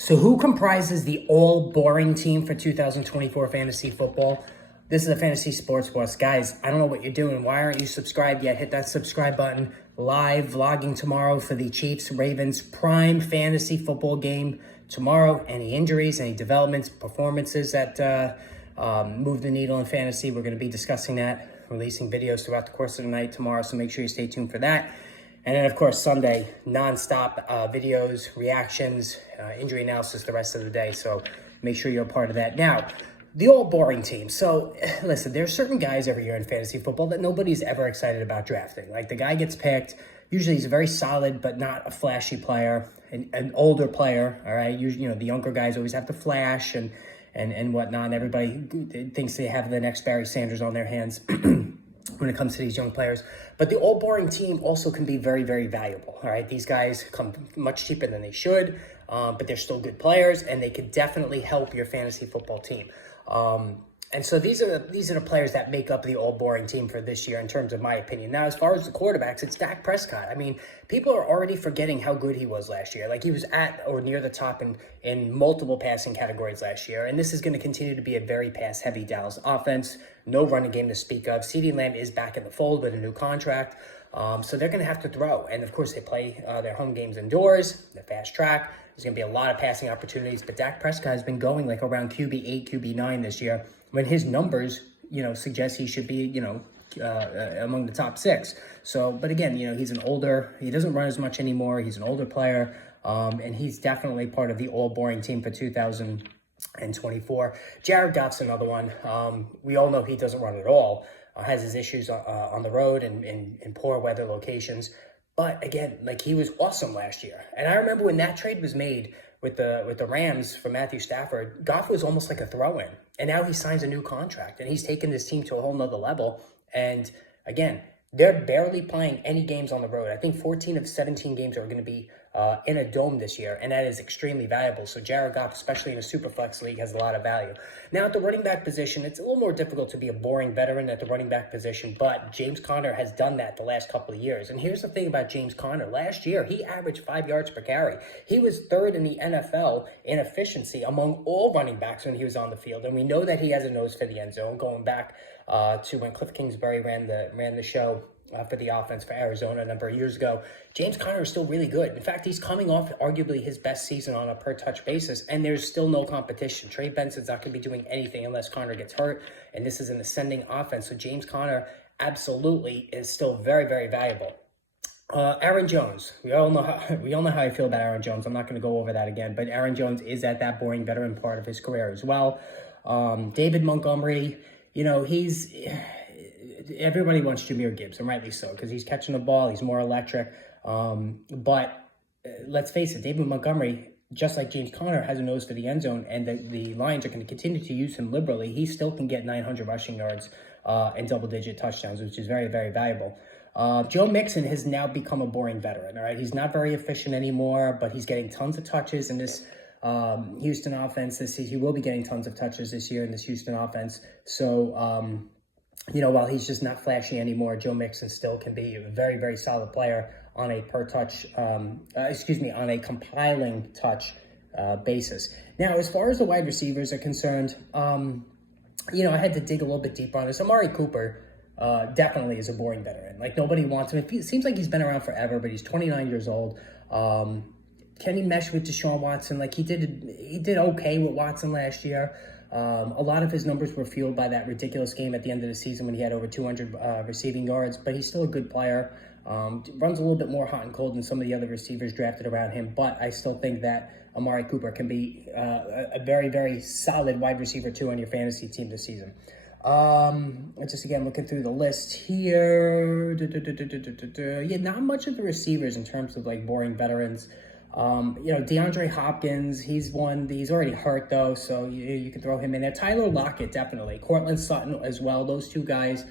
So who comprises the all boring team for 2024 fantasy football? This is a Fantasy Sports Boss. Guys, I don't know what you're doing. Why aren't you subscribed yet? Hit that subscribe button. Live vlogging tomorrow for the Chiefs-Ravens prime fantasy football game tomorrow. Any injuries, any developments, performances that move the needle in fantasy, we're going to be discussing that, releasing videos throughout the course of the night tomorrow, so make sure you stay tuned for that. And then, of course, Sunday, nonstop videos, reactions, injury analysis the rest of the day. So make sure you're a part of that. Now, the all boring team. So, listen, there's certain guys every year in fantasy football that nobody's ever excited about drafting. Like, the guy gets picked. Usually he's a very solid but not a flashy player, an older player, all right? Usually, the younger guys always have to flash and whatnot. And everybody thinks they have the next Barry Sanders on their hands. When it comes to these young players. But the all boring team also can be very, very valuable. All right. These guys come much cheaper than they should, but they're still good players and they could definitely help your fantasy football team. And so these are the players that make up the all boring team for this year in terms of my opinion. Now, as far as the quarterbacks, it's Dak Prescott. I mean, people are already forgetting how good he was last year. Like, he was at or near the top in multiple passing categories last year. And this is going to continue to be a very pass-heavy Dallas offense. No running game to speak of. CeeDee Lamb is back in the fold with a new contract. So they're going to have to throw. And, of course, they play their home games indoors. They're fast track. There's going to be a lot of passing opportunities. But Dak Prescott has been going like around QB8, QB9 this year, when his numbers, suggest he should be, among the top 6. So, but again, he doesn't run as much anymore. He's an older player, and he's definitely part of the all boring team for 2024. Jared Goff's another one. We all know he doesn't run at all, has his issues on the road and in poor weather locations. But again, like, he was awesome last year. And I remember when that trade was made with the Rams for Matthew Stafford, Goff was almost like a throw-in. And now he signs a new contract, and he's taken this team to a whole nother level. And again, they're barely playing any games on the road. I think 14 of 17 games are going to be in a dome this year, and that is extremely valuable. So Jared Goff, especially in a Superflex league, has a lot of value. Now, at the running back position, it's a little more difficult to be a boring veteran at the running back position, but James Conner has done that the last couple of years. And here's the thing about James Conner. Last year, he averaged 5 yards per carry. He was third in the NFL in efficiency among all running backs when he was on the field. And we know that he has a nose for the end zone, going back to when Cliff Kingsbury ran the show for the offense for Arizona a number of years ago. James Conner is still really good. In fact, he's coming off arguably his best season on a per-touch basis, and there's still no competition. Trey Benson's not going to be doing anything unless Conner gets hurt, and this is an ascending offense. So James Conner absolutely is still very, very valuable. Aaron Jones. We all know how I feel about Aaron Jones. I'm not going to go over that again, but Aaron Jones is at that boring veteran part of his career as well. David Montgomery, everybody wants Jahmyr Gibbs, and rightly so, because he's catching the ball, he's more electric. But let's face it, David Montgomery, just like James Conner, has a nose for the end zone, and the Lions are going to continue to use him liberally. He still can get 900 rushing yards and double-digit touchdowns, which is very, very valuable. Joe Mixon has now become a boring veteran, all right? He's not very efficient anymore, but he's getting tons of touches in this Houston offense. He will be getting tons of touches this year in this Houston offense. So, while he's just not flashy anymore, Joe Mixon still can be a very, very solid player on a on a compiling touch basis. Now, as far as the wide receivers are concerned, I had to dig a little bit deeper on this. Amari Cooper definitely is a boring veteran. Like, nobody wants him. It seems like he's been around forever, but he's 29 years old. Can he mesh with Deshaun Watson? Like, he did okay with Watson last year. A lot of his numbers were fueled by that ridiculous game at the end of the season when he had over 200 receiving yards, but he's still a good player. Runs a little bit more hot and cold than some of the other receivers drafted around him, but I still think that Amari Cooper can be a very, very solid wide receiver too on your fantasy team this season. Just again, looking through the list here. Yeah, not much of the receivers in terms of like boring veterans. DeAndre Hopkins, he's already hurt though, so you can throw him in there. Tyler Lockett, definitely. Cortland Sutton as well. Those two guys.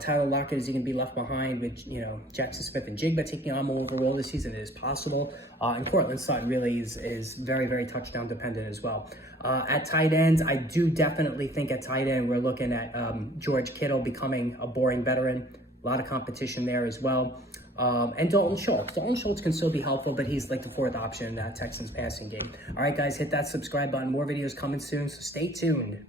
Tyler Lockett, is he going to be left behind with, Jackson Smith and Jigba taking on more of a role this season? It is possible. And Cortland Sutton really is very, very touchdown dependent as well. At tight ends, I do definitely think at tight end, we're looking at George Kittle becoming a boring veteran. A lot of competition there as well. and Dalton Schultz. Dalton Schultz can still be helpful, but he's like the fourth option in that Texans passing game. All right, guys, hit that subscribe button. More videos coming soon, so stay tuned.